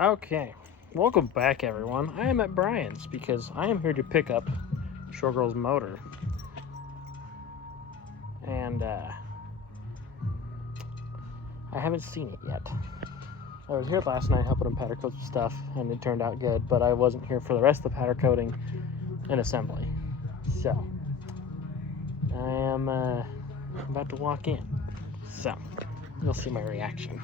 Okay, welcome back, everyone. I am at Brian's because I am here to pick up Showgirl's motor. And I haven't seen it yet. I was here last night helping him powder coat some stuff, and it turned out good, but I wasn't here for the rest of the powder coating and assembly. So, I am about to walk in. So, you'll see my reaction.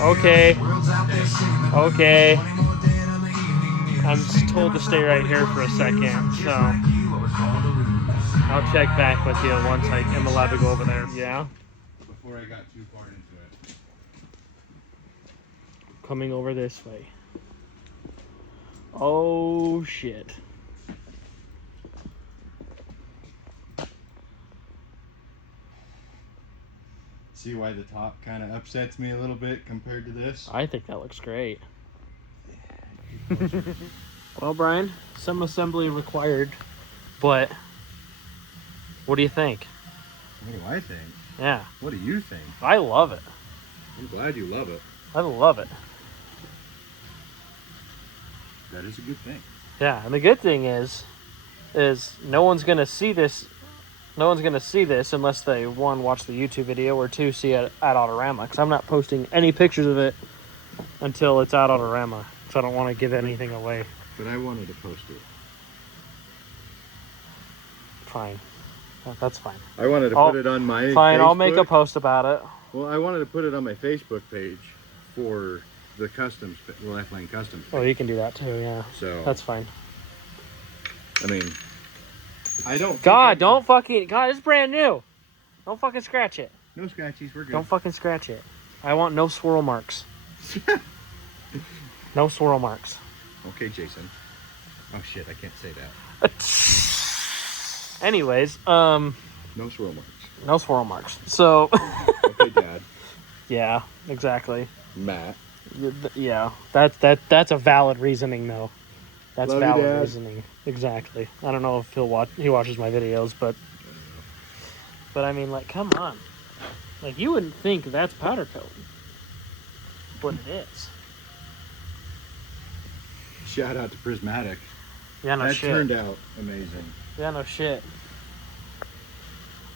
Okay. I'm just told to stay right here for a second, so I'll check back with you once I am allowed to go over there. Yeah? Before I got too far into it. Coming over this way. Oh, shit. See why the top kind of upsets me a little bit compared to this? I think that looks great. Well, Brian, some assembly required, but what do you think? What do I think? Yeah. What do you think? I love it. I'm glad you love it. I love it. That is a good thing. Yeah, and the good thing is no one's going to see this. No one's going to see this unless they, one, watch the YouTube video, or two, see it at Autorama. Because I'm not posting any pictures of it until it's at Autorama. So I don't want to give anything away. But I wanted to post it. Fine. That's fine. I wanted to put it on my Fine, Facebook. I'll make a post about it. Well, I wanted to put it on my Facebook page for the customs, Lifeline Customs page. Oh, you can do that too, yeah. So that's fine. I mean, I don't. God, it's brand new. Don't fucking scratch it. No scratchies, we're good. Don't fucking scratch it. I want no swirl marks. No swirl marks. Okay, Jason. Oh shit, I can't say that. Anyways, no swirl marks. No swirl marks. So. Okay, Dad. Yeah, exactly. Matt. Yeah, that's a valid reasoning, though. That's Love valid you, Dad. reasoning. Exactly. I don't know if he watches my videos, but I mean, like, come on. Like, you wouldn't think that's powder coat, but it is. Shout out to Prismatic. Yeah, no that shit. That turned out amazing. Yeah, no shit.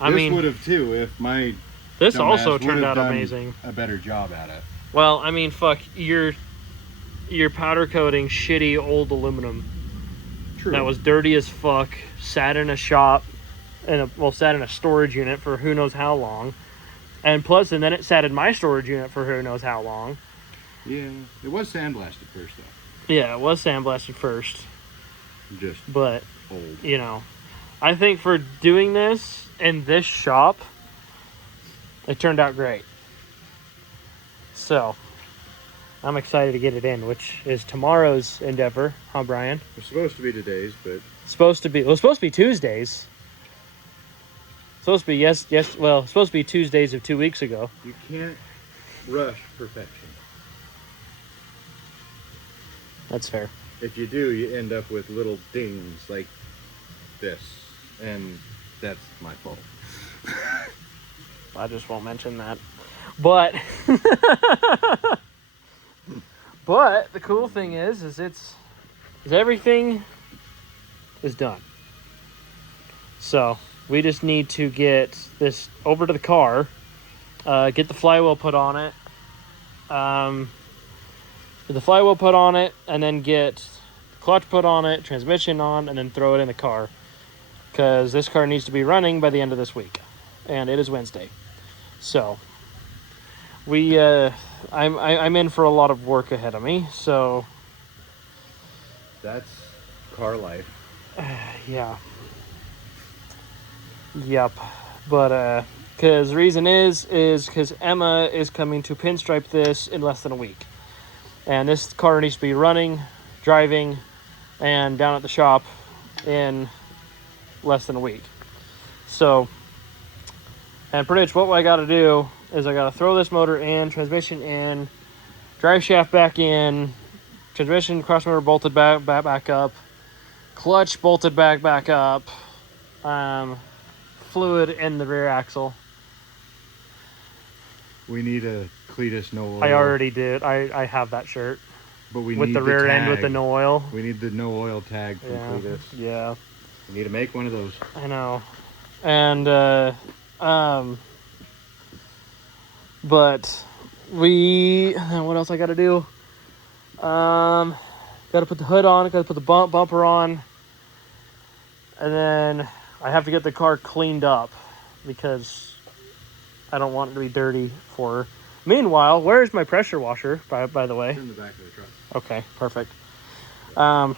This would have too if my. This also turned out amazing. A better job at it. Well, I mean, fuck, you're powder coating shitty old aluminum. True. That was dirty as fuck. Sat in a shop, sat in a storage unit for who knows how long, and then it sat in my storage unit for who knows how long. Yeah, it was sandblasted first though. Yeah, it was sandblasted first. But old. You know, I think for doing this in this shop, it turned out great. So, I'm excited to get it in, which is tomorrow's endeavor, huh, Brian? It's supposed to be today's, but It was supposed to be Tuesdays. Supposed to be it's supposed to be Tuesdays of 2 weeks ago. You can't rush perfection. That's fair. If you do, you end up with little dings like this, and that's my fault. I just won't mention that. But but the cool thing is everything is done. So we just need to get this over to the car, get the flywheel put on it, and then get the clutch put on it, transmission on, and then throw it in the car. Because this car needs to be running by the end of this week, and it is Wednesday. So I'm in for a lot of work ahead of me. So that's car life. Yeah. Yep. But because the reason is because Emma is coming to pinstripe this in less than a week, and this car needs to be running, driving, and down at the shop in less than a week. So, and pretty much what I got to do is I got to throw this motor in, transmission in, drive shaft back in, transmission cross motor bolted back up, clutch bolted back up, fluid in the rear axle, We need a Cletus no oil. I already did. I have that shirt. But we with need the rear tag. end with the no oil. We need the no oil tag from Yeah. Cletus. Yeah. We need to make one of those. I know. And but what else I gotta do? Gotta put the hood on, gotta put the bumper on. And then I have to get the car cleaned up because I don't want it to be dirty for. Meanwhile, where's my pressure washer, by the way? It's in the back of the truck. Okay, perfect. I'll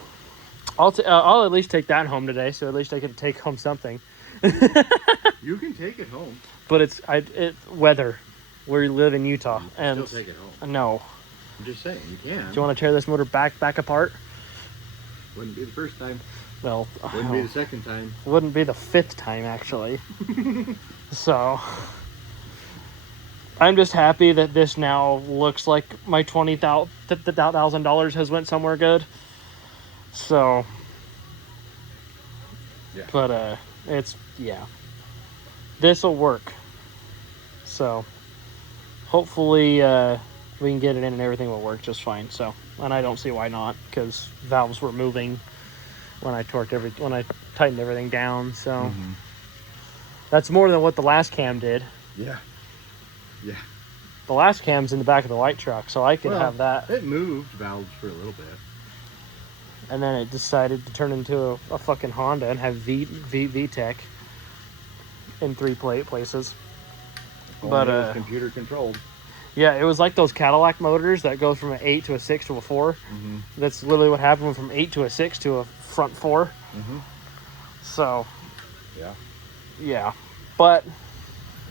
at least take that home today, so at least I can take home something. You can take it home. But it's weather. We live in Utah, You and still take it home. No. I'm just saying, you can. Do you want to tear this motor back apart? Wouldn't be the first time. Well, Wouldn't be the second time. Wouldn't be the 5th time, actually. So, I'm just happy that this now looks like my $20,000 has went somewhere good. So, yeah. But this will work. So, hopefully we can get it in and everything will work just fine. So, and I don't see why not, because valves were moving when I tightened everything down. So that's more than what the last cam did. Yeah. Yeah. The last cam's in the back of the white truck, so I could have that. It moved valves for a little bit. And then it decided to turn into a fucking Honda and have VTEC in 3 places. But it was computer controlled. Yeah, it was like those Cadillac motors that go from an 8 to a 6 to a 4. That's literally what happened from 8 to a 6 to a front 4. So, yeah. But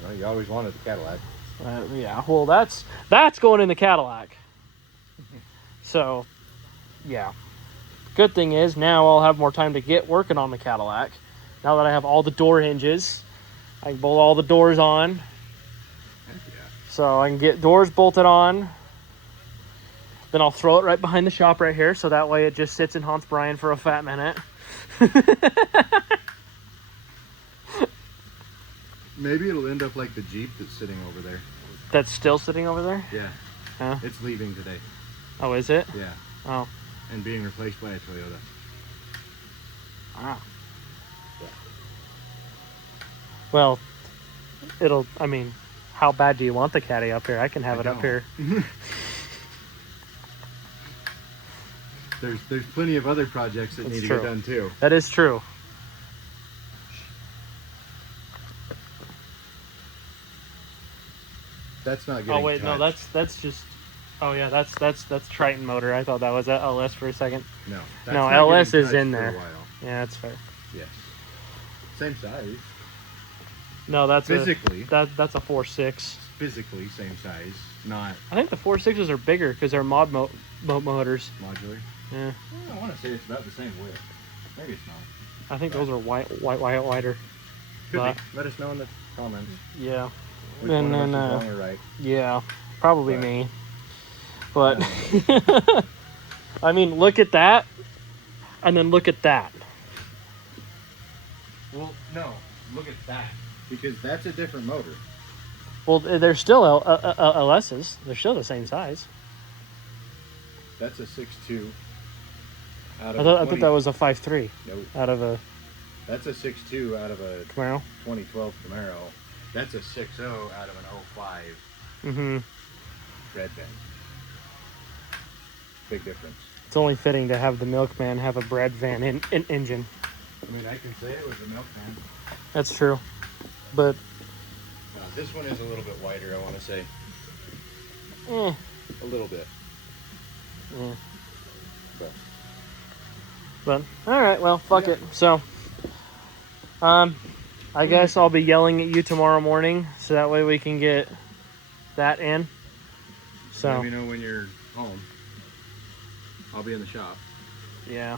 well, you always wanted the Cadillac. Yeah, well, that's going in the Cadillac. So, yeah. Good thing is now I'll have more time to get working on the Cadillac. Now that I have all the door hinges, I can bolt all the doors on. So I can get doors bolted on. Then I'll throw it right behind the shop right here, so that way it just sits and haunts Brian for a fat minute. Maybe it'll end up like the Jeep that's sitting over there. That's still sitting over there? Yeah. Huh? It's leaving today. Oh, is it? Yeah. Oh. And being replaced by a Toyota. Wow. Well, how bad do you want the Caddy up here? I can have it up here. There's plenty of other projects that need to get done too. That is true. That's not getting Oh wait, touched. no, that's just. Oh yeah, that's Triton motor. I thought that was LS for a second. No, no, LS is in there. Yeah, that's fair. Yes. Same size. No, that's physically. That's a 4.6. Physically, same size. Not. I think the 4.6s are bigger because they're motors. Modular. Yeah. I want to say it's about the same width. Maybe it's not. I think those are wider. Could be. Let us know in the comments. Yeah. Which one of us is wrong or right? Yeah, probably me. But I mean, look at that, and then look at that. Well, no, look at that because that's a different motor. Well, they're still LSs. They're still the same size. That's a 6.2. I thought that was a 5.3. Nope. Out of a. That's a 6.2 out of a Camaro. 2012 Camaro. That's a 6.0 out of an 05. Red van. Big difference. It's only fitting to have the milkman have a bread van engine. I mean, I can say it was a milkman. That's true, but this one is a little bit wider. I want to say. A little bit. But all right, well, fuck it. So, I guess I'll be yelling at you tomorrow morning, so that way we can get that in. So let me know when you're home. I'll be in the shop. Yeah.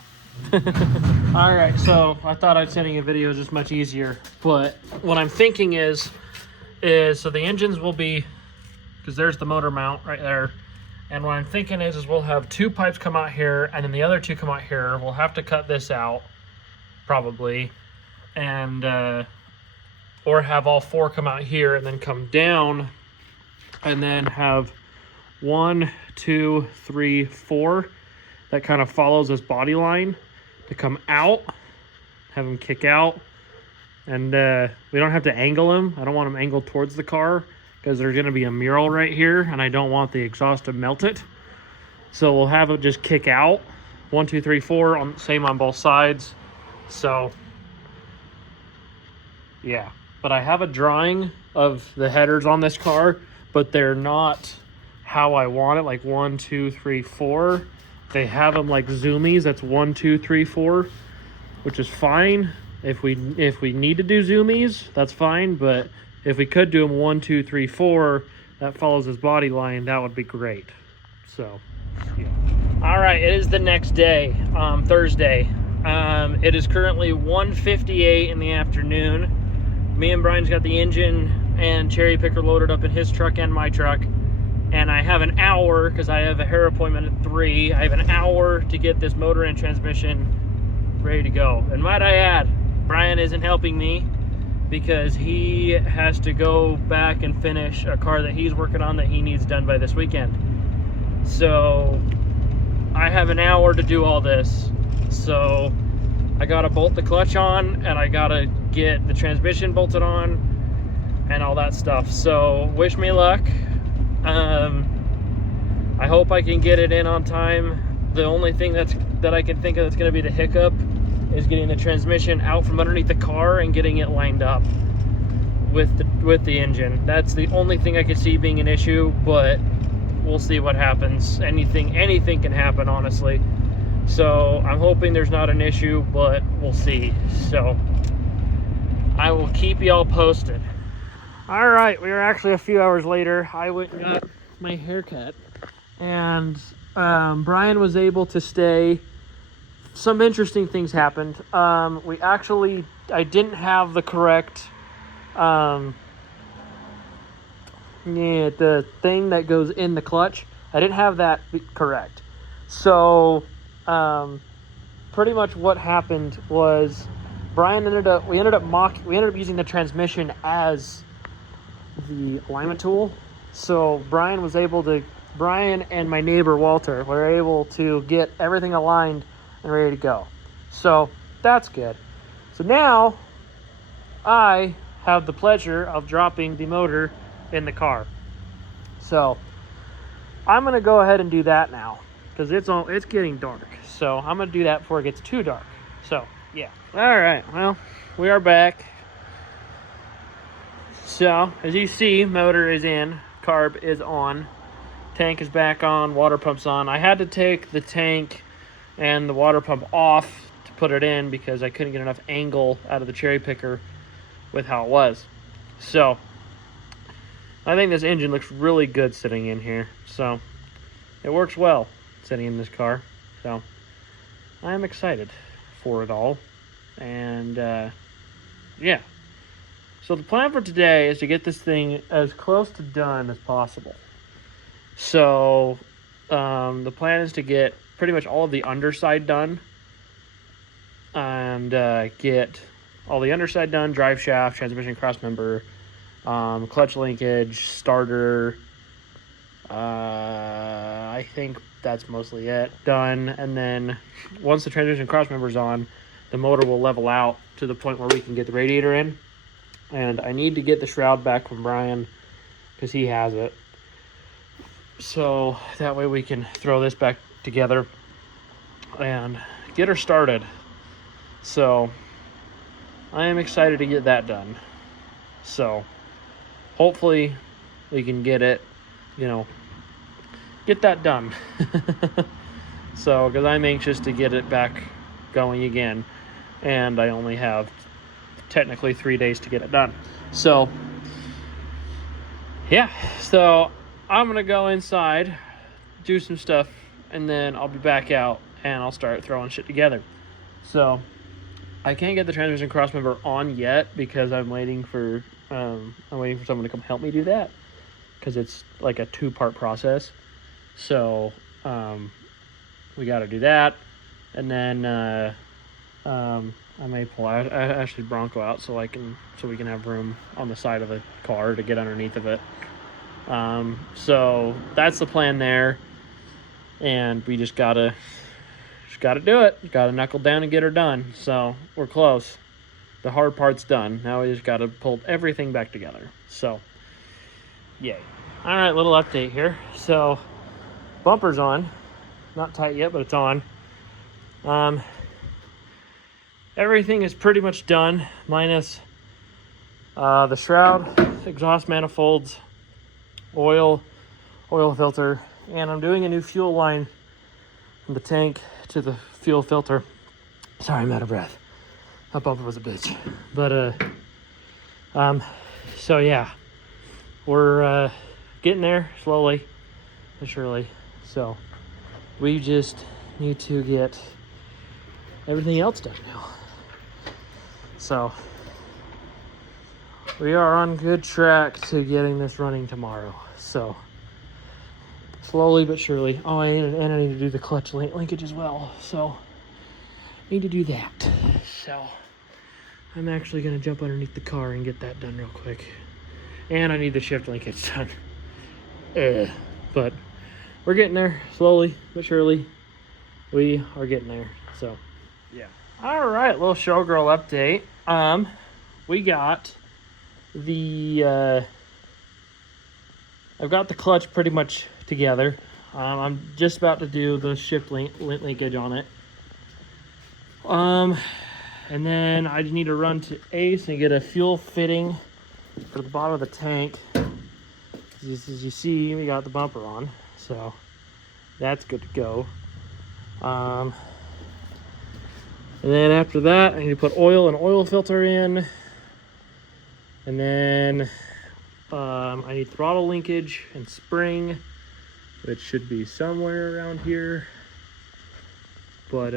All right, so I thought sending a video is just much easier, but what I'm thinking is so the engines will be, because there's the motor mount right there, and what I'm thinking is we'll have 2 pipes come out here, and then the other 2 come out here. We'll have to cut this out, probably, and or have all 4 come out here and then come down and then have 1, 2, 3, 4 that kind of follows this body line to come out, have them kick out, and we don't have to angle them. I don't want them angled towards the car because there's going to be a mural right here, and I don't want the exhaust to melt it. So we'll have it just kick out. 1, 2, 3, 4, same on both sides. So yeah, but I have a drawing of the headers on this car, but they're not how I want it, like 1, 2, 3, 4. They have them like zoomies. That's 1, 2, 3, 4, which is fine. If we need to do zoomies, that's fine. But if we could do them 1, 2, 3, 4, that follows his body line, that would be great. So yeah. All right, it is the next day, Thursday. It is currently 1:58 in the afternoon. Me and Brian's got the engine and cherry picker loaded up in his truck and my truck. And I have an hour, because I have a hair appointment at 3. I have an hour to get this motor and transmission ready to go. And might I add, Brian isn't helping me because he has to go back and finish a car that he's working on that he needs done by this weekend. So I have an hour to do all this. So I gotta bolt the clutch on, and I gotta get the transmission bolted on and all that stuff. So wish me luck. I hope I can get it in on time. The only thing that I can think of that's going to be the hiccup is getting the transmission out from underneath the car and getting it lined up with the engine. That's the only thing I could see being an issue, but we'll see what happens. Anything can happen, honestly. So I'm hoping there's not an issue, but we'll see. So I will keep y'all posted. All right, we were actually a few hours later. I went and got my haircut, and Brian was able to stay. Some interesting things happened. I didn't have the correct, the thing that goes in the clutch. I didn't have that correct. So, pretty much what happened was Brian we ended up using the transmission as the alignment tool. So Brian and my neighbor Walter were able to get everything aligned and ready to go. So that's good. So now I have the pleasure of dropping the motor in the car. So I'm gonna go ahead and do that now because it's getting dark. So I'm gonna do that before it gets too dark. So yeah. All right. Well, we are back. So, as you see, motor is in, carb is on, tank is back on, water pump's on. I had to take the tank and the water pump off to put it in because I couldn't get enough angle out of the cherry picker with how it was. So, I think this engine looks really good sitting in here. So, it works well sitting in this car. So, I am excited for it all. And, yeah. So the plan for today is to get this thing as close to done as possible. So the plan is to get pretty much all of the underside done and get all the underside done, drive shaft, transmission crossmember, clutch linkage, starter. I think that's mostly it done. And then once the transmission crossmember is on, the motor will level out to the point where we can get the radiator in. And I need to get the shroud back from Brian because he has it. So that way we can throw this back together and get her started. So I am excited to get that done. So hopefully we can get it, get that done. So, because I'm anxious to get it back going again. And I only have technically 3 days to get it done. So yeah, so I'm gonna go inside, do some stuff, and then I'll be back out and I'll start throwing shit together. So I can't get the transmission crossmember on yet because I'm waiting for someone to come help me do that because it's like a 2-part process. So we got to do that, and then I may pull Ashley Bronco out so we can have room on the side of the car to get underneath of it. So that's the plan there, and we just gotta do it. Gotta knuckle down and get her done. So we're close. The hard part's done. Now we just gotta pull everything back together. So yay. All right, little update here. So bumper's on, not tight yet, but it's on. Everything is pretty much done, minus the shroud, exhaust manifolds, oil filter, and I'm doing a new fuel line from the tank to the fuel filter. Sorry, I'm out of breath. That bumper was a bitch. But so yeah, we're getting there slowly but surely. So we just need to get everything else done now. So we are on good track to getting this running tomorrow. So slowly but surely. Oh, I need to do the clutch linkage as well. So I need to do that. So I'm actually going to jump underneath the car and get that done real quick. And I need the shift linkage done. But we're getting there slowly but surely. We are getting there. So yeah. All right, little showgirl update. We got the I've got the clutch pretty much together. I'm just about to do the shift linkage on it. And then I need to run to Ace and get a fuel fitting for the bottom of the tank. As you see, we got the bumper on, so that's good to go. And then after that, I need to put oil and oil filter in. And then I need throttle linkage and spring, which should be somewhere around here. But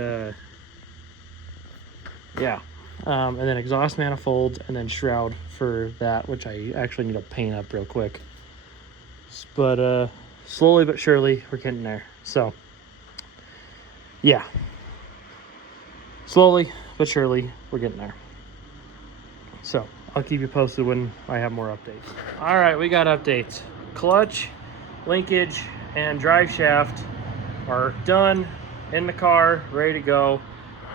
yeah. And then exhaust manifolds and then shroud for that, which I actually need to paint up real quick. But slowly but surely, we're getting there. So yeah. Slowly but surely, we're getting there. So I'll keep you posted when I have more updates. All right, we got updates. Clutch, linkage, and drive shaft are done in the car, ready to go.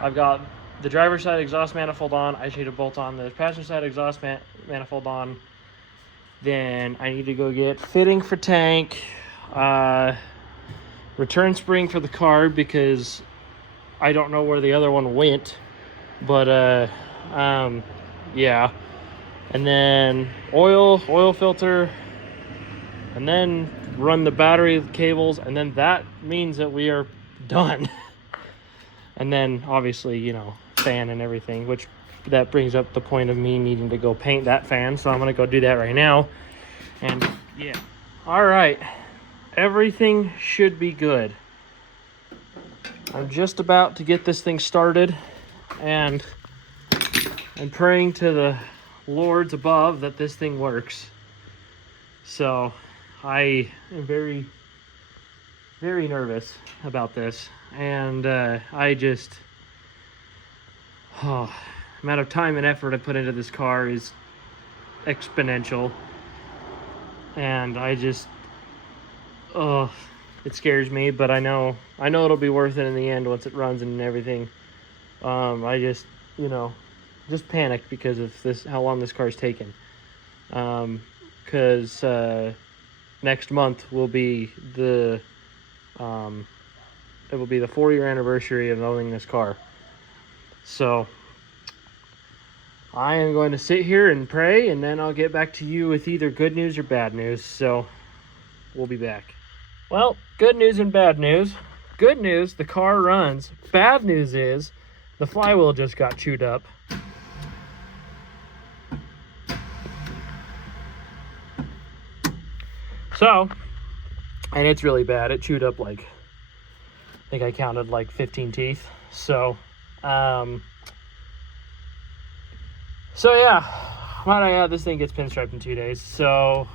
I've got the driver's side exhaust manifold on. I just need to bolt on the passenger side exhaust manifold on. Then I need to go get fitting for tank, return spring for the carb because I don't know where the other one went, but yeah. And then oil filter, and then run the battery cables, and then that means that we are done. And then obviously, you know, fan and everything, which that brings up the point of me needing to go paint that fan, so I'm gonna go do that right now. And yeah, all right, everything should be good. I'm just about to get this thing started, and I'm praying to the Lords above that this thing works. So I am very, very nervous about this, and I just, amount of time and effort I put into this car is exponential, and I just, it scares me, but I know it'll be worth it in the end once it runs and everything. I just, just panicked because of this, how long this car's taken. Because next month will be the 4-year anniversary of owning this car. So I am going to sit here and pray, and then I'll get back to you with either good news or bad news. So we'll be back. Well, good news and bad news. Good news, the car runs. Bad news is the flywheel just got chewed up. So, and it's really bad. It chewed up I think I counted 15 teeth. So yeah, might I add, this thing gets pinstriped in 2 days. So,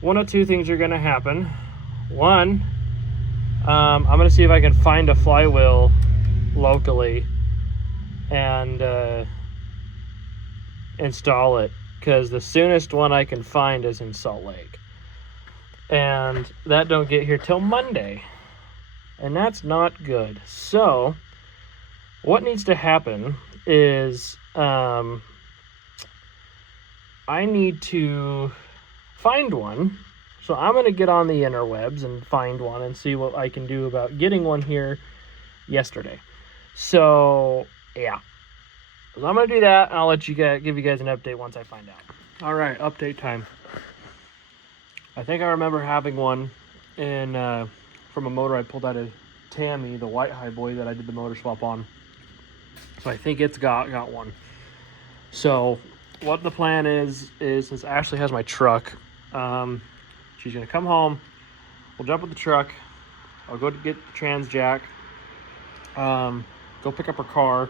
one of two things are gonna happen. One, I'm gonna see if I can find a flywheel locally and install it, because the soonest one I can find is in Salt Lake. And that don't get here till Monday. And that's not good. So, what needs to happen is I need to find one. So I'm going to get on the interwebs and find one and see what I can do about getting one here yesterday. So, yeah. So I'm going to do that, and I'll let you guys, give you guys an update once I find out. All right, update time. I think I remember having one in from a motor I pulled out of Tammy, the white high boy that I did the motor swap on. So I think it's got one. So what the plan is since Ashley has my truck, she's going to come home. We'll jump with the truck. I'll go to get the trans jack. Go pick up her car.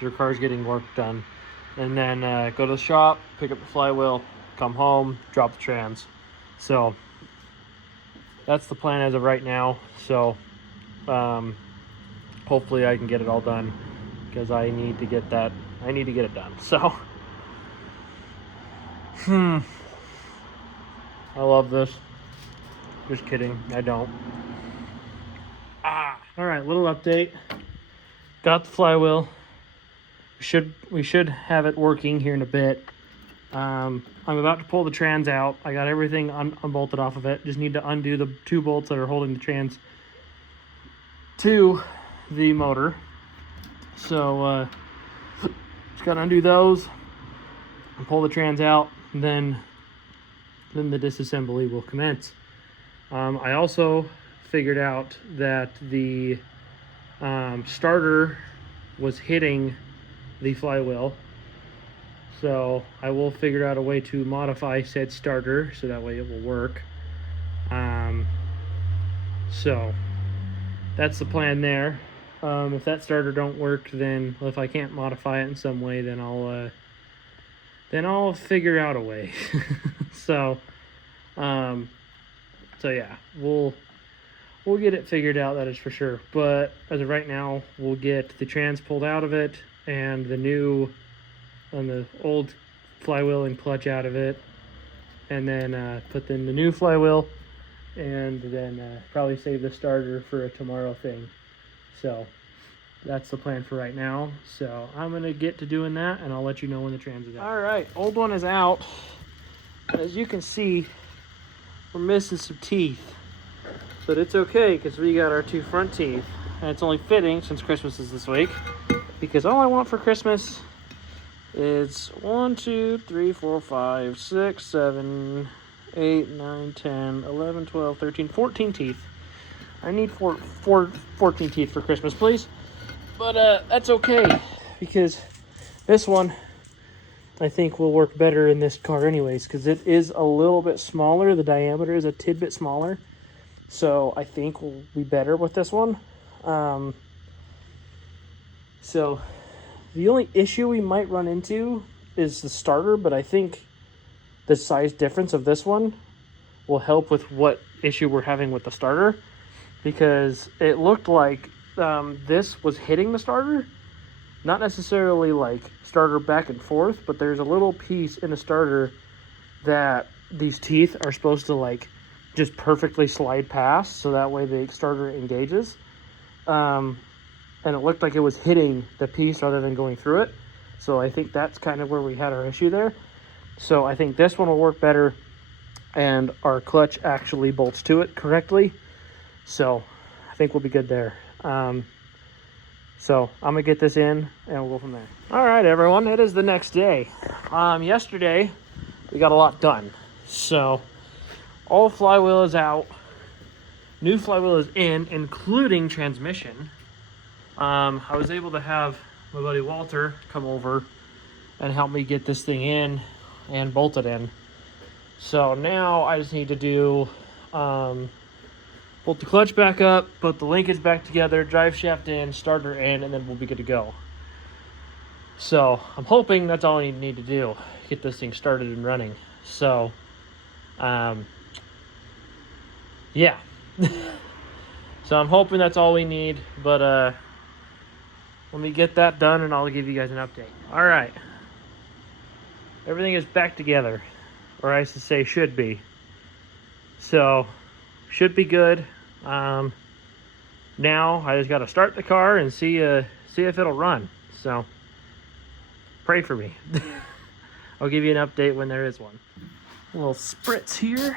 Her car's getting work done. And then go to the shop, pick up the flywheel, come home, drop the trans. So that's the plan as of right now. So hopefully I can get it all done because I need to get that. I need to get it done. So I love this. Just kidding. I don't. All right, little update. Got the flywheel. We should have it working here in a bit. I'm about to pull the trans out. I got everything unbolted off of it. Just need to undo the 2 bolts that are holding the trans to the motor. So just gotta undo those and pull the trans out, and then the disassembly will commence. I also figured out that the starter was hitting the flywheel, so I will figure out a way to modify said starter so that way it will work. So that's the plan there. If that starter don't work, then if I can't modify it in some way, then I'll figure out a way. So yeah, we'll get it figured out, that is for sure. But as of right now, we'll get the trans pulled out of it and the old flywheel and clutch out of it, and then put in the new flywheel, and then probably save the starter for a tomorrow thing. So that's the plan for right now. So I'm gonna get to doing that, and I'll let you know when the trans is out. All right, old one is out. As you can see, we're missing some teeth, but it's okay because we got our 2 front teeth, and it's only fitting since Christmas is this week, because all I want for Christmas is 1, 2, 3, 4, 5, 6, 7, 8, 9, 10, 11, 12, 13, 14 teeth. I need 14 teeth for Christmas, please. But that's okay, because this one I think will work better in this car anyways, because it is a little bit smaller. The diameter is a tidbit smaller, so I think we'll be better with this one. So the only issue we might run into is the starter, but I think the size difference of this one will help with what issue we're having with the starter, because it looked like this was hitting the starter, not necessarily like starter back and forth, but there's a little piece in the starter that these teeth are supposed to like just perfectly slide past, so that way the starter engages. And it looked like it was hitting the piece rather than going through it. So I think that's kind of where we had our issue there. So I think this one will work better, and our clutch actually bolts to it correctly. So I think we'll be good there. So I'm gonna get this in and we'll go from there. All right, everyone, it is the next day. Yesterday we got a lot done. So all flywheel is out. New flywheel is in, including transmission. I was able to have my buddy Walter come over and help me get this thing in and bolt it in. So now I just need to do bolt the clutch back up, put the linkage back together, drive shaft in, starter in, and then we'll be good to go. So I'm hoping that's all I need to do, get this thing started and running. So yeah. So I'm hoping that's all we need, but let me get that done and I'll give you guys an update. All right. everything is back together, or I should say should be. So should be good. Now I just got to start the car and see if it'll run. So pray for me. I'll give you an update when there is one. A little spritz here.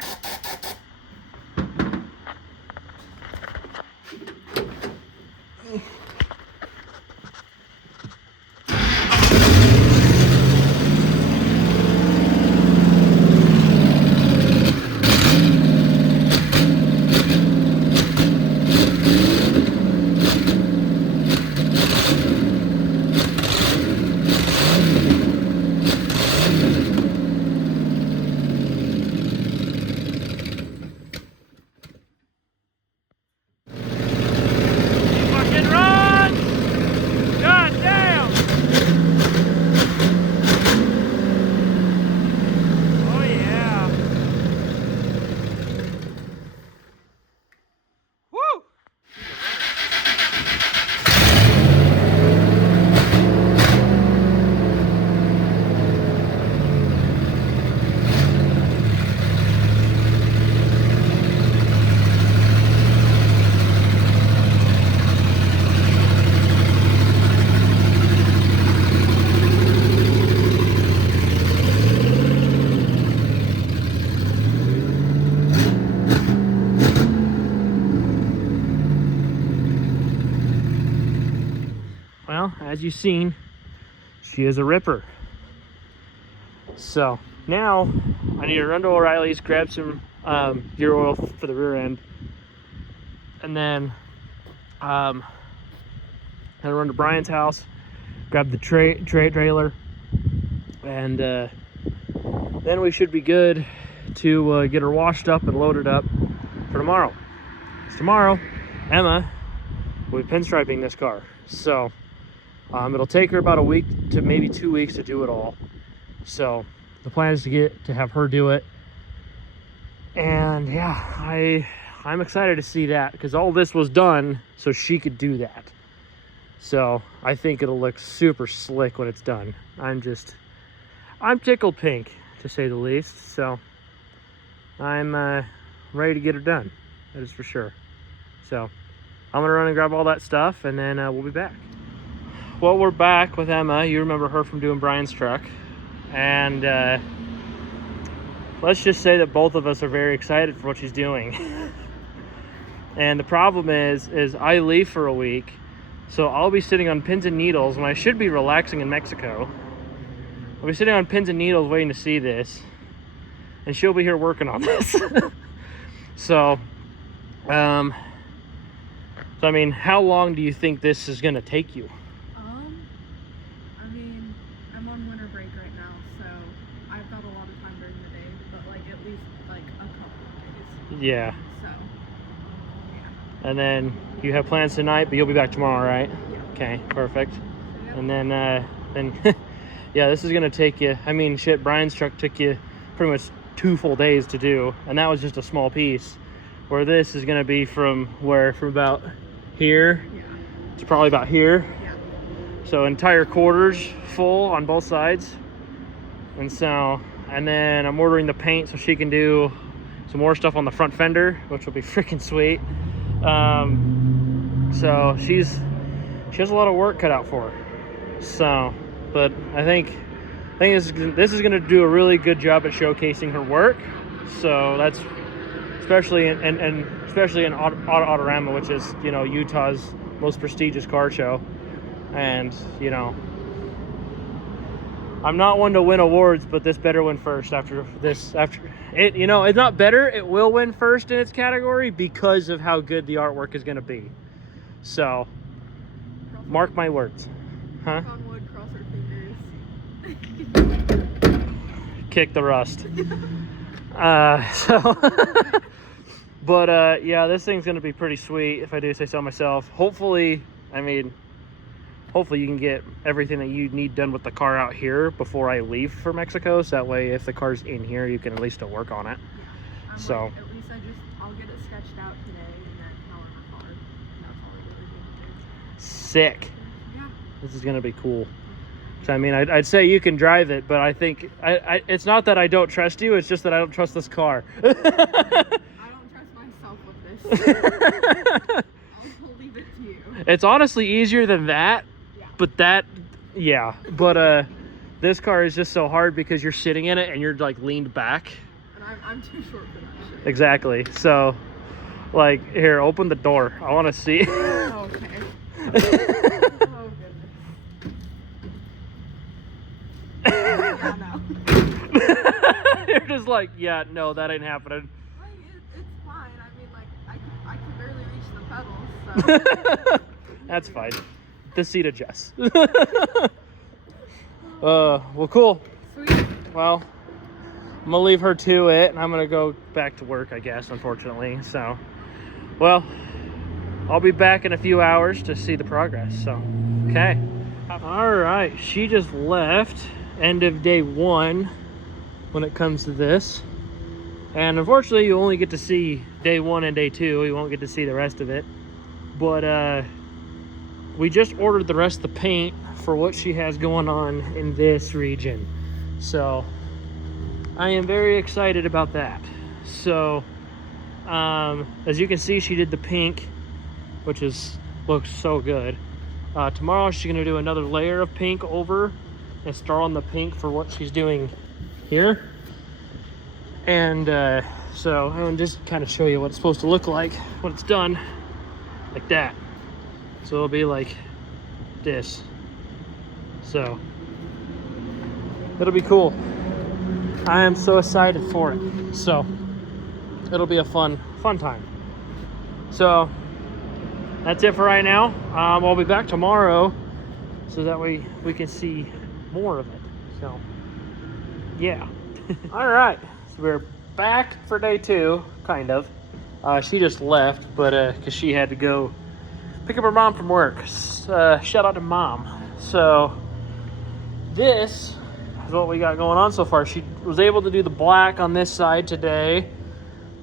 Well, as you've seen, she is a ripper. So now I need to run to O'Reilly's, grab some gear oil for the rear end, and then run to Brian's house, grab the trailer, and then we should be good to get her washed up and loaded up for tomorrow. Because tomorrow, Emma will be pinstriping this car. So it'll take her about a week to maybe 2 weeks to do it all. So the plan is to have her do it. And yeah, I'm excited to see that, because all this was done so she could do that. So I think it'll look super slick when it's done. I'm tickled pink, to say the least. So I'm ready to get her done. That is for sure. So I'm gonna run and grab all that stuff, and then we'll be back. Well, we're back with Emma. You remember her from doing Brian's truck. And let's just say that both of us are very excited for what she's doing. And the problem is I leave for a week, so I'll be sitting on pins and needles when I should be relaxing in Mexico. I'll be sitting on pins and needles waiting to see this, and she'll be here working on this. So I mean, how long do you think this is gonna take you? I mean, I'm on winter break right now, so I've got a lot of time during the day, but like at least like a couple of days. Yeah. So, yeah. And then you have plans tonight, but you'll be back tomorrow, right? Yeah. Okay, perfect. Yep. And then yeah, this is gonna take you, I mean, shit, Brian's truck took you pretty much 2 full days to do, and that was just a small piece. Where this is gonna be from about here to probably about here. Yeah. So entire quarters full on both sides. And then I'm ordering the paint so she can do some more stuff on the front fender, which will be freaking sweet. So she has a lot of work cut out for her. So, but I think this is gonna do a really good job at showcasing her work. So that's especially in Autorama, which is, you know, Utah's most prestigious car show. And, you know, I'm not one to win awards, but this better win first after it, you know, it's not better, it will win first in its category because of how good the artwork is going to be. So mark my words. Huh? Knock on wood, cross our fingers. Kick the rust. But yeah, this thing's gonna be pretty sweet, if I do say so myself. Hopefully you can get everything that you need done with the car out here before I leave for Mexico, so that way if the car's in here, you can at least still work on it. Yeah. So like, at least I'll get it sketched out today, and then however far, that's all I really need to do. sick. Yeah. This is gonna be cool. So, I mean, I'd say you can drive it, but I think it's not that I don't trust you. It's just that I don't trust this car. I don't trust myself with this. I'll leave it to you. It's honestly easier than that. Yeah. But but this car is just so hard because you're sitting in it and you're like leaned back. And I'm too short for that shit. Exactly. So, like, here, open the door. I want to see. Okay. Oh, goodness. Yeah, no. You're just like, yeah, no, that ain't happening. Like, it's fine. I mean, like, I can barely reach the pedals, so. That's fine. The seat adjusts. Well, cool. Sweet. Well, I'm gonna leave her to it, and I'm gonna go back to work, I guess, unfortunately. So, well, I'll be back in a few hours to see the progress. So, okay. All right, she just left. End of day 1 when it comes to this. And unfortunately, you only get to see day 1 and day 2. You won't get to see the rest of it. But we just ordered the rest of the paint for what she has going on in this region. So I am very excited about that. So as you can see, she did the pink, which looks so good. Tomorrow she's gonna do another layer of pink over and start on the pink for what she's doing here. And so I'm gonna just kind of show you what it's supposed to look like when it's done, like that. So it'll be like this. So it'll be cool. I am so excited for it. So it'll be a fun time. So that's it for right now. I'll be back tomorrow so that way we can see more of it. So yeah. All right, so we're back for day 2, kind of. She just left, but because she had to go pick up her mom from work. Shout out to mom. So this is what we got going on so far. She was able to do the black on this side today,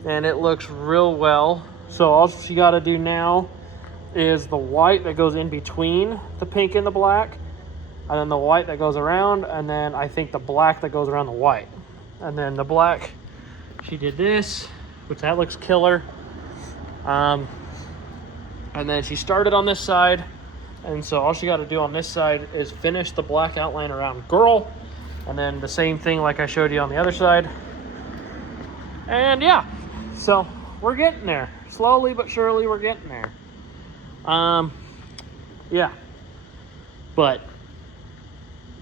and it looks real well. So all she got to do now is the white that goes in between the pink and the black, and then the white that goes around, and then I think the black that goes around the white. And then the black, she did this, which that looks killer. And then she started on this side, and so all she got to do on this side is finish the black outline around girl, and then the same thing like I showed you on the other side. And yeah, so we're getting there. Slowly but surely we're getting there. Yeah. But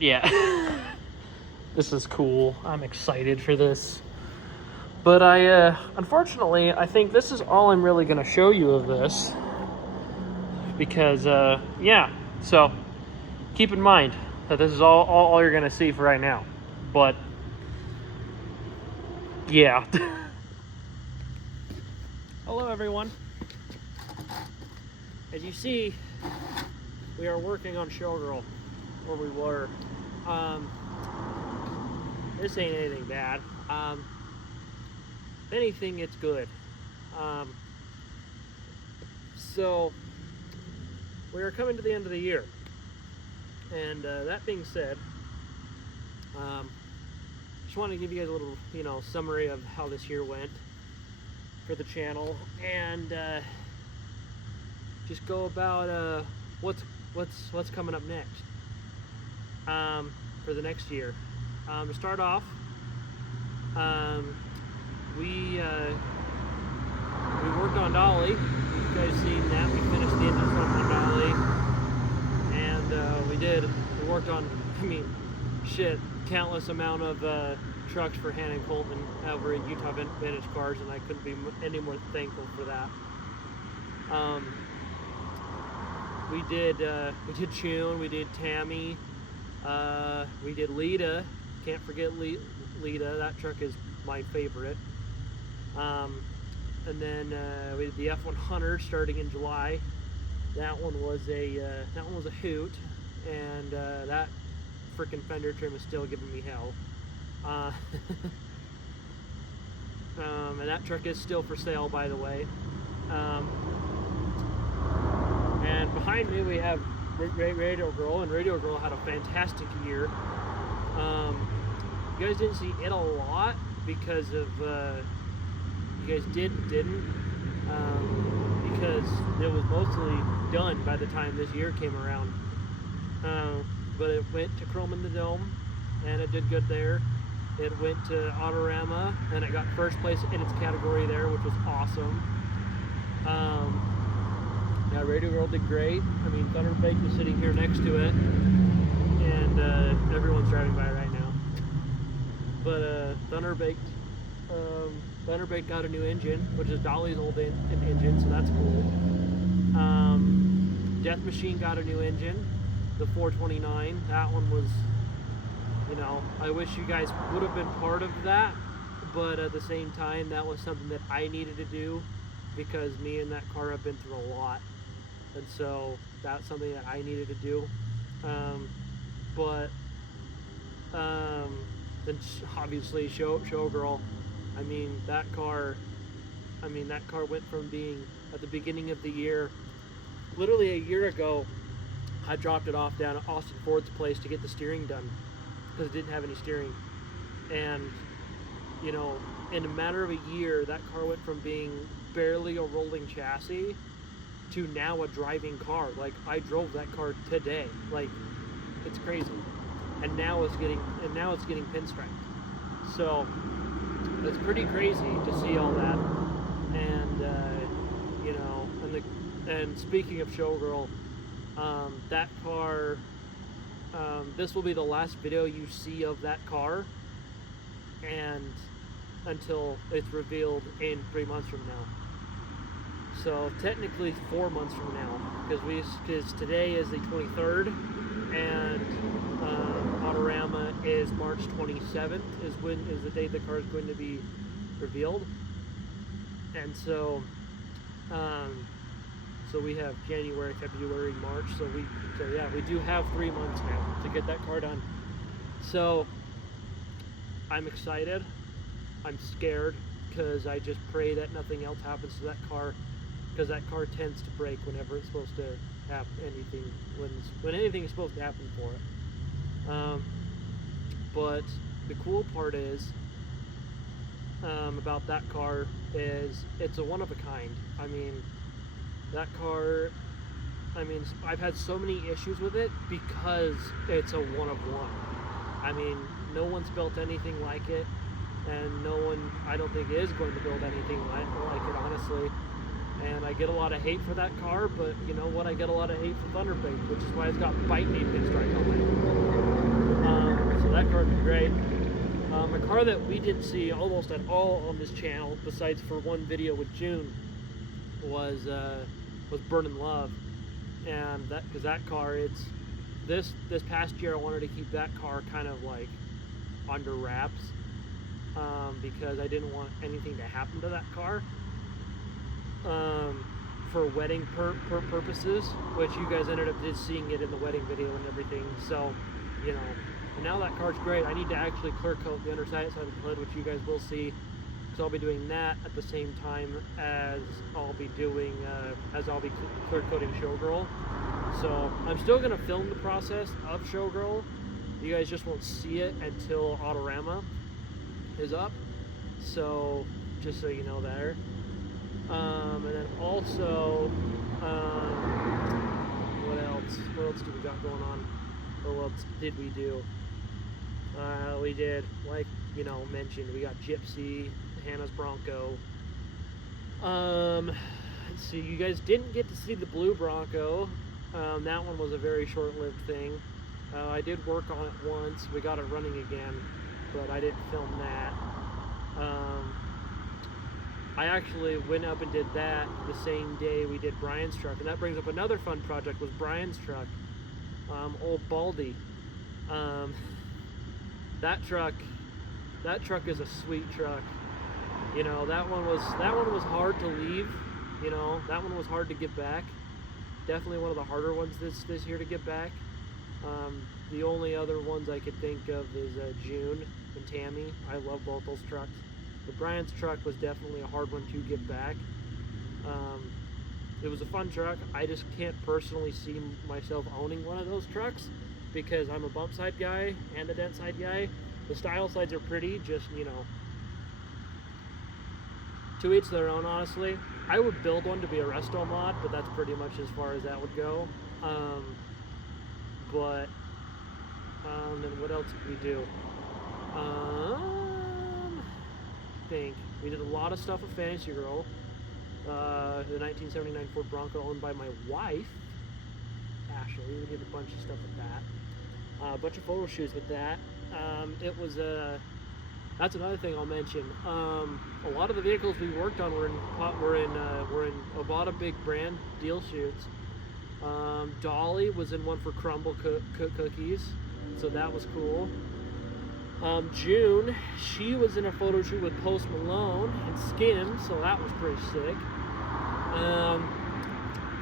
yeah. This is cool. I'm excited for this. But unfortunately, I think this is all I'm really going to show you of this. Because, yeah. So, keep in mind that this is all you're going to see for right now. But, yeah. Hello, everyone. As you see, we are working on Showgirl. Or we were. This ain't anything bad. If anything, it's good. So we are coming to the end of the year, and that being said, just want to give you guys a little, summary of how this year went for the channel, and just go about what's coming up next for the next year. To start off, we worked on Dolly. You guys seen that? We finished the engine front on Dolly, and we worked on, countless amount of trucks for Hannah and Colton over at Utah Vintage Cars, and I couldn't be any more thankful for that. We did Chun, we did Tammy, we did Lita. Can't forget Lita. That truck is my favorite. And then we did the F100 starting in July. That one was a hoot, and that freaking fender trim is still giving me hell. And that truck is still for sale, by the way. And behind me we have Radio Girl, and Radio Girl had a fantastic year. You guys didn't see it a lot because of you guys didn't because it was mostly done by the time this year came around. But it went to Chrome in the Dome, and it did good there. It went to Autorama, and it got first place in its category there, which was awesome. Yeah, Radio Girl did great. I mean, Thunderbake is sitting here next to it, and everyone's driving by right now. But Thunderbake got a new engine, which is Dolly's old engine, so that's cool. Death Machine got a new engine, the 429. That one was, you know, I wish you guys would have been part of that, but at the same time, that was something that I needed to do because me and that car have been through a lot, and so that's something that I needed to do. Then obviously Showgirl. I mean that car went from being at the beginning of the year, literally a year ago, I dropped it off down at Austin Ford's place to get the steering done because it didn't have any steering, and you know, in a matter of a year, that car went from being barely a rolling chassis to now a driving car. Like, I drove that car today. Like, it's crazy. And now it's getting pinstriped. So it's pretty crazy to see all that. And you know, and speaking of Showgirl, that car, this will be the last video you see of that car, and until it's revealed in 3 months from now. So technically 4 months from now, because today is the 23rd, and Autorama is March 27th is the date the car is going to be revealed. And so we have January, February, March. So yeah, we do have 3 months now to get that car done. So I'm excited. I'm scared because I just pray that nothing else happens to that car, because that car tends to break whenever it's supposed to happen. When anything is supposed to happen for it. But the cool part is about that car is it's a one of a kind. I mean, that car, I mean, I've had so many issues with it because it's a one of one. I mean, no one's built anything like it, and no one, I don't think, is going to build anything like it, honestly. And I get a lot of hate for that car, but you know what? I get a lot of hate for Thunderbake, which is why it's got Bite Me pinstripe on it. So that car is great. A car that we didn't see almost at all on this channel, besides for one video with June, was Burnin' Love. And because that car, it's this past year I wanted to keep that car kind of like under wraps, because I didn't want anything to happen to that car. For wedding purposes, which you guys ended up just seeing it in the wedding video and everything. So, you know, and now that car's great. I need to actually clear coat the underside of the hood, which you guys will see, because I'll be doing that at the same time as I'll be doing clear coating Showgirl. So I'm still gonna film the process of Showgirl. You guys just won't see it until Autorama is up. So just so you know there. And then also, what else? What else do we got going on? Or what else did we do? We did, like, you know, mentioned, we got Gypsy, Hannah's Bronco. Let's see, you guys didn't get to see the Blue Bronco. That one was a very short-lived thing. I did work on it once. We got it running again, but I didn't film that. I actually went up and did that the same day we did Brian's truck, and that brings up another fun project, was Brian's truck, old Baldy. That truck is a sweet truck. You know, that one was hard to leave. You know, that one was hard to get back. Definitely one of the harder ones this year to get back. The only other ones I could think of is June and Tammy. I love both those trucks. But Brian's truck was definitely a hard one to get back. it was a fun truck. I just can't personally see myself owning one of those trucks because I'm a bump side guy and a dent side guy. The style sides are pretty, just, you know, to each their own, honestly. I would build one to be a resto mod, but that's pretty much as far as that would go. And what else did we do? I think we did a lot of stuff with Fantasy Girl. The 1979 Ford Bronco owned by my wife, Ashley. We did a bunch of stuff with that. A bunch of photo shoots with that. It was that's another thing I'll mention. A lot of the vehicles we worked on were in a lot of big brand deal shoots. Dolly was in one for Crumble Cookies, so that was cool. June, she was in a photo shoot with Post Malone and Skim, so that was pretty sick.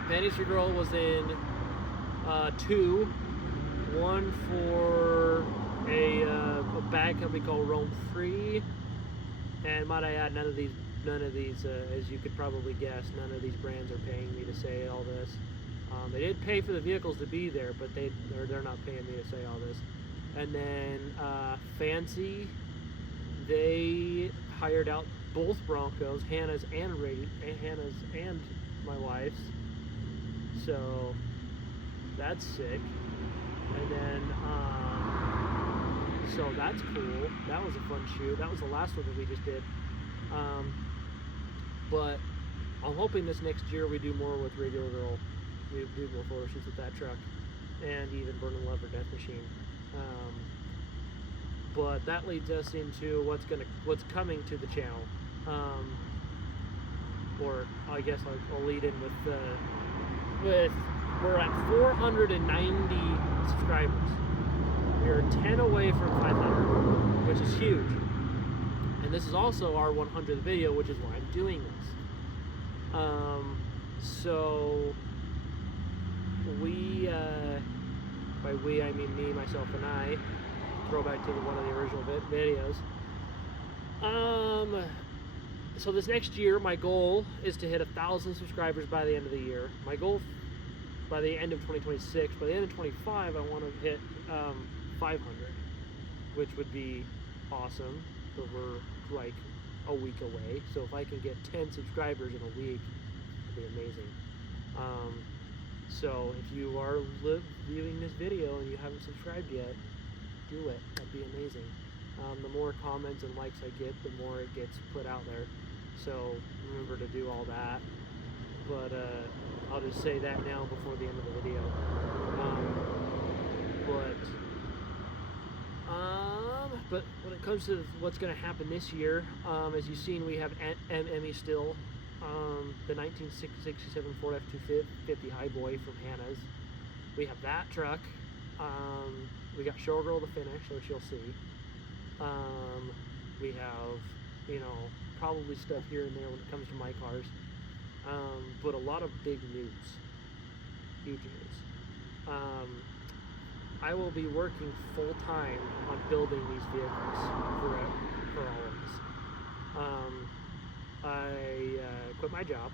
Fantasy Girl was in two. One for a bag company called Rome 3, and might I add, none of these, as you could probably guess, none of these brands are paying me to say all this. They did pay for the vehicles to be there, but they're not paying me to say all this. And then Fancy, they hired out both Broncos, Hannah's and my wife's. So that's sick. And then so that's cool. That was a fun shoot. That was the last one that we just did. But I'm hoping this next year we do more with Radio Girl. We do more photo shoots with that truck, and even Burning Love or Death Machine. But that leads us into what's coming to the channel. Or I guess I'll lead in with we're at 490 subscribers. We are 10 away from 500, which is huge. And this is also our 100th video, which is why I'm doing this. So we, by we I mean me, myself, and I. Throwback to one of the original videos. So this next year, my goal is to hit 1,000 subscribers by the end of the year. My goal by the end of 2026. By the end of 25, I want to hit 500, which would be awesome. But we're like a week away. So if I can get 10 subscribers in a week, it'd be amazing. So if you are viewing this video and you haven't subscribed yet, do it. That'd be amazing. The more comments and likes I get, the more it gets put out there. So remember to do all that. But I'll just say that now before the end of the video. But when it comes to what's going to happen this year, as you've seen, we have Emmy still. The 1967 Ford F-250 Highboy from Hannah's. We have that truck. We got Showgirl to finish, which you'll see. We have, probably stuff here and there when it comes to my cars. But a lot of big news. Huge news. I will be working full-time on building these vehicles for all of us. I quit my job,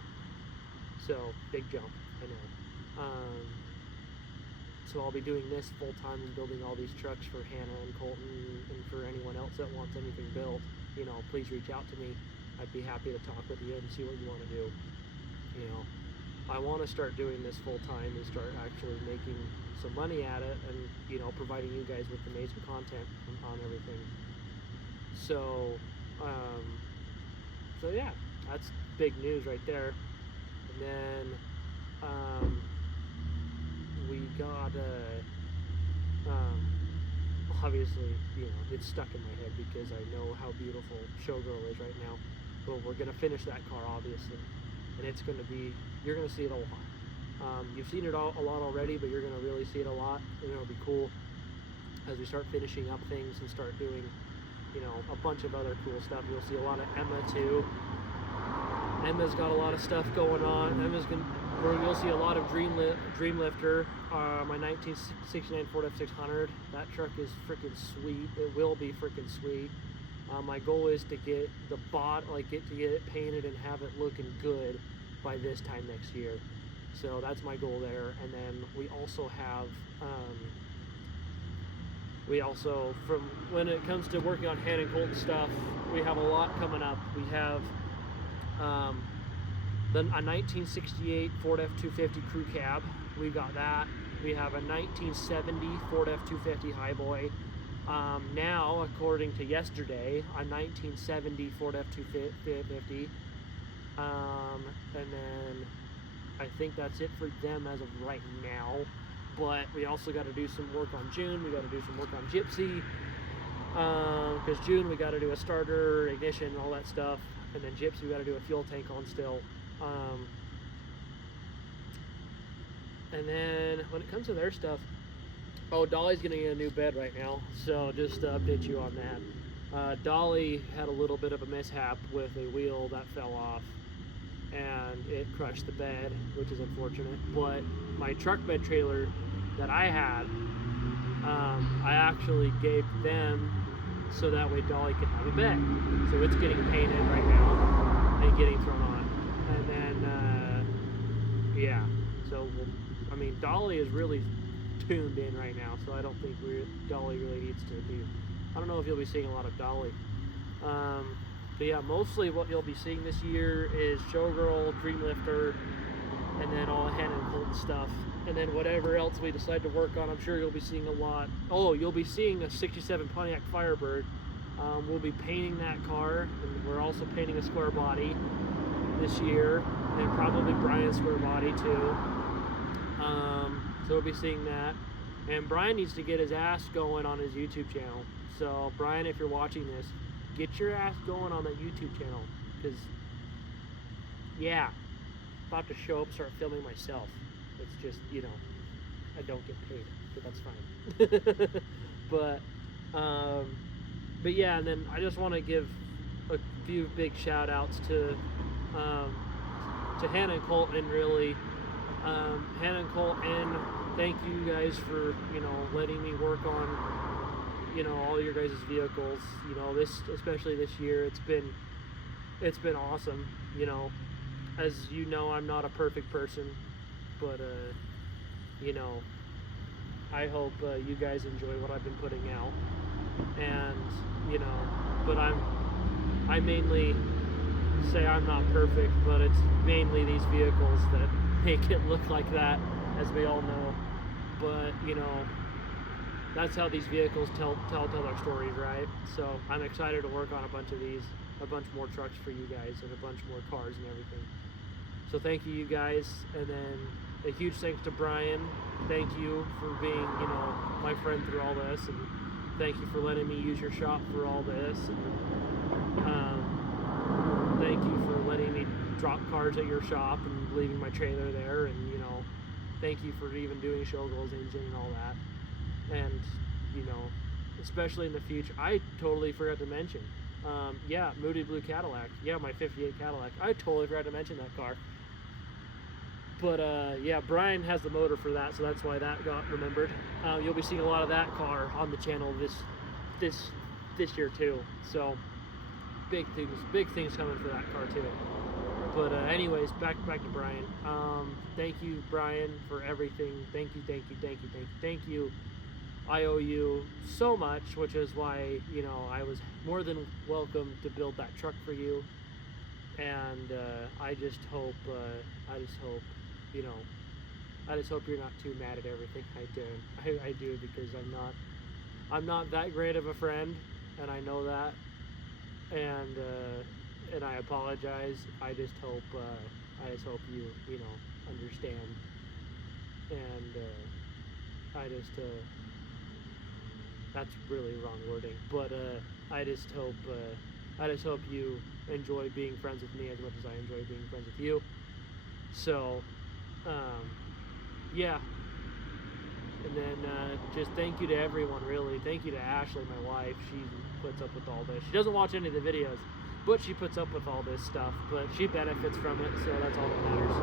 so big jump, I know. So I'll be doing this full-time and building all these trucks for Hannah and Colton, and for anyone else that wants anything built, please reach out to me. I'd be happy to talk with you and see what you want to do. I want to start doing this full-time and start actually making some money at it, and providing you guys with amazing content on everything. So yeah, that's big news right there. And then we got obviously, it's stuck in my head because I know how beautiful Showgirl is right now. But we're gonna finish that car, obviously, and it's gonna be, you're gonna see it a lot. You've seen it a lot already, but you're gonna really see it a lot, and it'll be cool as we start finishing up things and start doing, a bunch of other cool stuff. You'll see a lot of Emma too. Emma's got a lot of stuff going on. You'll see a lot of Dreamlifter, my 1969 Ford F600. That truck is freaking sweet. It will be freaking sweet. My goal is to get the get it painted and have it looking good by this time next year. So that's my goal there. And then we also have, from when it comes to working on hand and Colt stuff, we have a lot coming up. We have a 1968 Ford F-250 crew cab. We got that. We have a 1970 Ford F-250 Highboy. Now, according to yesterday, a 1970 Ford F-250. And then I think that's it for them as of right now. But we also got to do some work on June. We got to do some work on Gypsy. Because June we got to do a starter, ignition, all that stuff. And then Gypsy we got to do a fuel tank on still. And then when it comes to their stuff, Dolly's getting a new bed right now. So just to update you on that. Dolly had a little bit of a mishap with a wheel that fell off. And it crushed the bed, which is unfortunate. But my truck bed trailer that I had, I actually gave them so that way Dolly can have a bed. So it's getting painted right now and getting thrown on. And then, yeah. So, I mean, Dolly is really tuned in right now, so I don't think Dolly really needs to be. I don't know if you'll be seeing a lot of Dolly. But yeah, mostly what you'll be seeing this year is Showgirl, Dreamlifter, and then all hand and Colt stuff. And then whatever else we decide to work on, I'm sure you'll be seeing a lot. Oh, you'll be seeing a 67 Pontiac Firebird. We'll be painting that car, and we're also painting a square body this year, and probably Brian's square body too. So we'll be seeing that. And Brian needs to get his ass going on his YouTube channel. So Brian, if you're watching this, get your ass going on that YouTube channel, because yeah, about to show up, start filming myself. It's just, I don't get paid, but that's fine. but yeah, and then I just want to give a few big shout outs to Hannah and Colton, really. Hannah and Colton, thank you guys for, letting me work on all your guys' vehicles. Especially this year, it's been awesome. As you know, I'm not a perfect person, but I hope you guys enjoy what I've been putting out. And but I mainly say I'm not perfect, but it's mainly these vehicles that make it look like that, as we all know. But that's how these vehicles tell their stories, right? So I'm excited to work on a bunch of these, a bunch more trucks for you guys, and a bunch more cars and everything. So thank you guys, and then a huge thanks to Brian. Thank you for being, my friend through all this, and thank you for letting me use your shop for all this. And, thank you for letting me drop cars at your shop and leaving my trailer there, and thank you for even doing Showgirl's engine and all that. And especially in the future, I totally forgot to mention, Moody Blue Cadillac, my 58 Cadillac, I totally forgot to mention that car. But Brian has the motor for that, so that's why that got remembered. You'll be seeing a lot of that car on the channel this year too. So big things coming for that car too. But anyways, back to Brian. Thank you, Brian, for everything. Thank you. I owe you so much, which is why I was more than welcome to build that truck for you. And I just hope you're not too mad at everything I do, because I'm not that great of a friend, and I know that, and I apologize. I just hope you understand, and that's really wrong wording, but I just hope you enjoy being friends with me as much as I enjoy being friends with you. So yeah, and then just thank you to everyone, really. Thank you to Ashley, my wife. She puts up with all this. She doesn't watch any of the videos, but she puts up with all this stuff, but she benefits from it, so that's all that matters.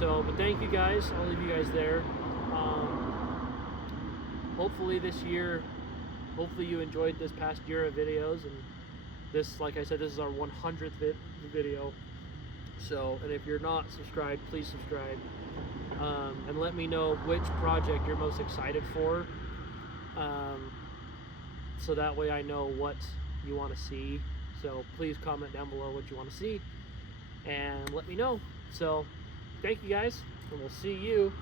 So, but thank you guys. I'll leave you guys there. Hopefully this year, you enjoyed this past year of videos, and this, like I said, this is our 100th video. So, and if you're not subscribed, please subscribe. And let me know which project you're most excited for. So that way I know what you want to see. So please comment down below what you want to see and let me know. So thank you guys, and we'll see you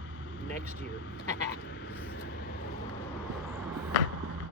next year.